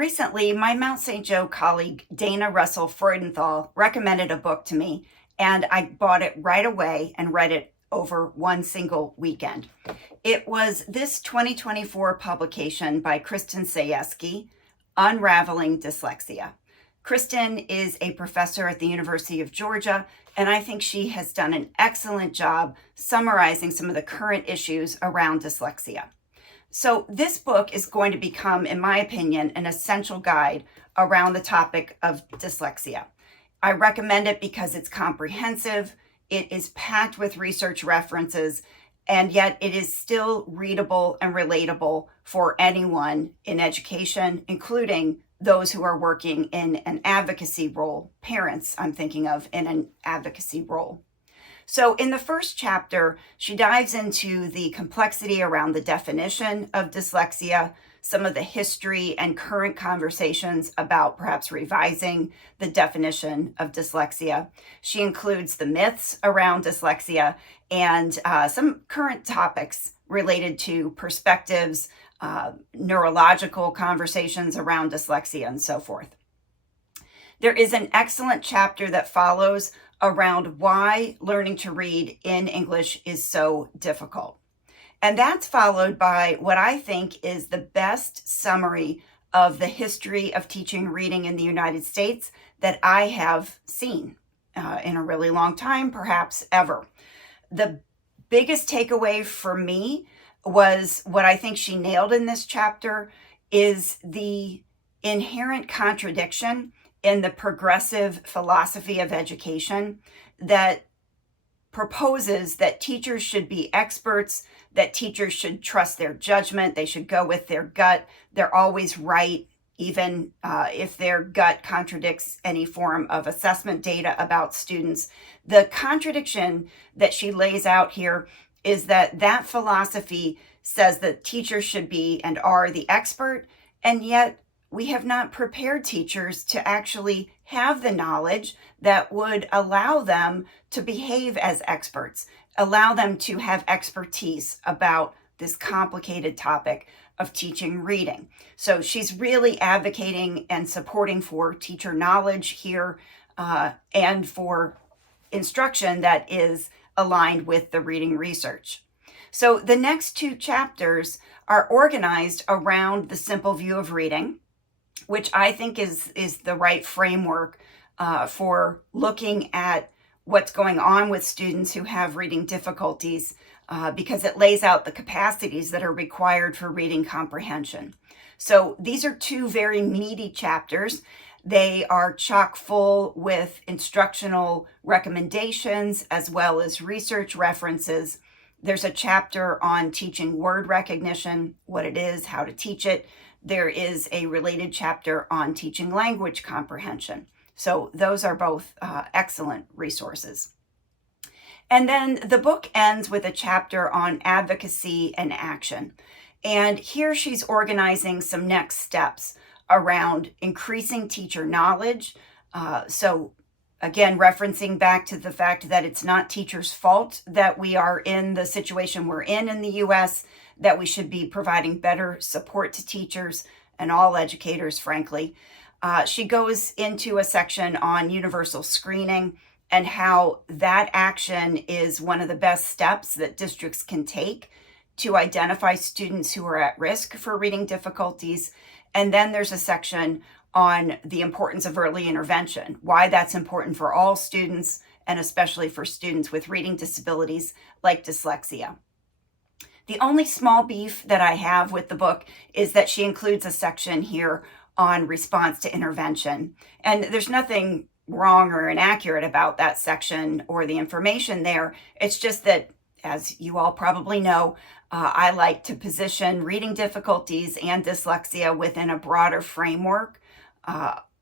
Recently, my Mount St. Joe colleague Dana Russell Freudenthal recommended a book to me, and I bought it right away and read it over one single weekend. It was this 2024 publication by Kristen Sayesky, Unraveling Dyslexia. Kristen is a professor at the University of Georgia, and I think she has done an excellent job summarizing some of the current issues around dyslexia. So this book is going to become, in my opinion, an essential guide around the topic of dyslexia. I recommend it because it's comprehensive, it is packed with research references, and yet it is still readable and relatable for anyone in education, including those who are working in an advocacy role, parents I'm thinking of in an advocacy role. So in the first chapter, she dives into the complexity around the definition of dyslexia, some of the history and current conversations about perhaps revising the definition of dyslexia. She includes the myths around dyslexia and some current topics related to perspectives, neurological conversations around dyslexia, and so forth. There is an excellent chapter that follows around why learning to read in English is so difficult. And that's followed by what I think is the best summary of the history of teaching reading in the United States that I have seen in a really long time, perhaps ever. The biggest takeaway for me was what I think she nailed in this chapter is the inherent contradiction in the progressive philosophy of education that proposes that teachers should be experts, that teachers should trust their judgment, they should go with their gut, they're always right, even if their gut contradicts any form of assessment data about students. The contradiction that she lays out here is that philosophy says that teachers should be and are the expert, and yet we have not prepared teachers to actually have the knowledge that would allow them to behave as experts, allow them to have expertise about this complicated topic of teaching reading. So she's really advocating and supporting for teacher knowledge here and for instruction that is aligned with the reading research. So the next two chapters are organized around the simple view of reading, which I think is the right framework for looking at what's going on with students who have reading difficulties because it lays out the capacities that are required for reading comprehension. So these are two very meaty chapters. They are chock full with instructional recommendations as well as research references. There's a chapter on teaching word recognition, what it is, how to teach it. There is a related chapter on teaching language comprehension. So those are both excellent resources. And then the book ends with a chapter on advocacy and action. And here she's organizing some next steps around increasing teacher knowledge. So again, referencing back to the fact that it's not teachers' fault that we are in the situation we're in the US, that we should be providing better support to teachers and all educators, frankly. She goes into a section on universal screening and how that action is one of the best steps that districts can take to identify students who are at risk for reading difficulties. And then there's a section on the importance of early intervention, why that's important for all students, and especially for students with reading disabilities like dyslexia. The only small beef that I have with the book is that she includes a section here on response to intervention. And there's nothing wrong or inaccurate about that section or the information there. It's just that, as you all probably know, I like to position reading difficulties and dyslexia within a broader framework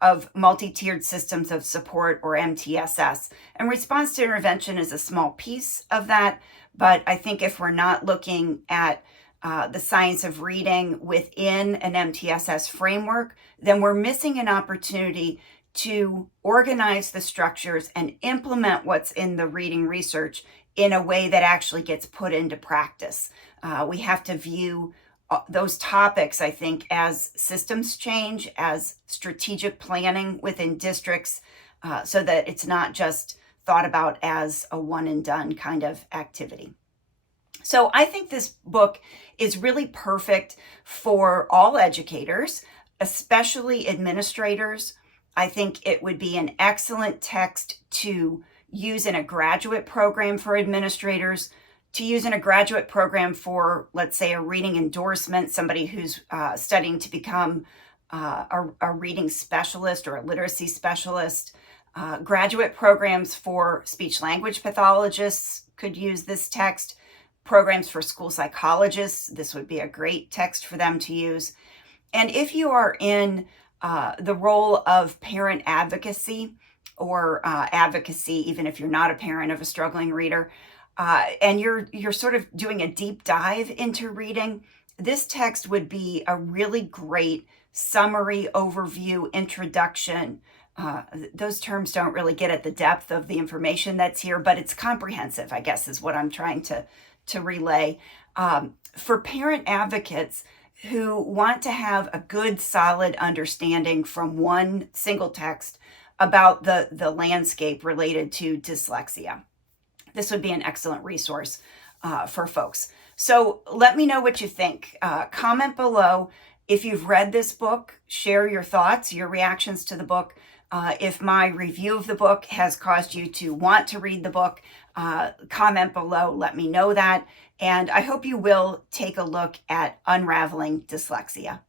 of multi-tiered systems of support, or MTSS. And response to intervention is a small piece of that, but I think if we're not looking at the science of reading within an MTSS framework, then we're missing an opportunity to organize the structures and implement what's in the reading research in a way that actually gets put into practice. We have to view those topics, I think, as systems change, as strategic planning within districts, so that it's not just thought about as a one and done kind of activity. So I think this book is really perfect for all educators, especially administrators. I think it would be an excellent text to use in a graduate program for administrators, to use in a graduate program for, let's say, a reading endorsement, somebody who's studying to become a reading specialist or a literacy specialist. Graduate programs for speech language pathologists could use this text. Programs for school psychologists, this would be a great text for them to use. And if you are in the role of parent advocacy or advocacy, even if you're not a parent of a struggling reader, and you're sort of doing a deep dive into reading, this text would be a really great summary, overview, introduction. Those terms don't really get at the depth of the information that's here, but it's comprehensive, I guess, is what I'm trying to relay. For parent advocates who want to have a good, solid understanding from one single text about the landscape related to dyslexia. This would be an excellent resource for folks. So let me know what you think. Comment below if you've read this book. Share your thoughts, your reactions to the book. If my review of the book has caused you to want to read the book, comment below, let me know that. And I hope you will take a look at Unraveling Dyslexia.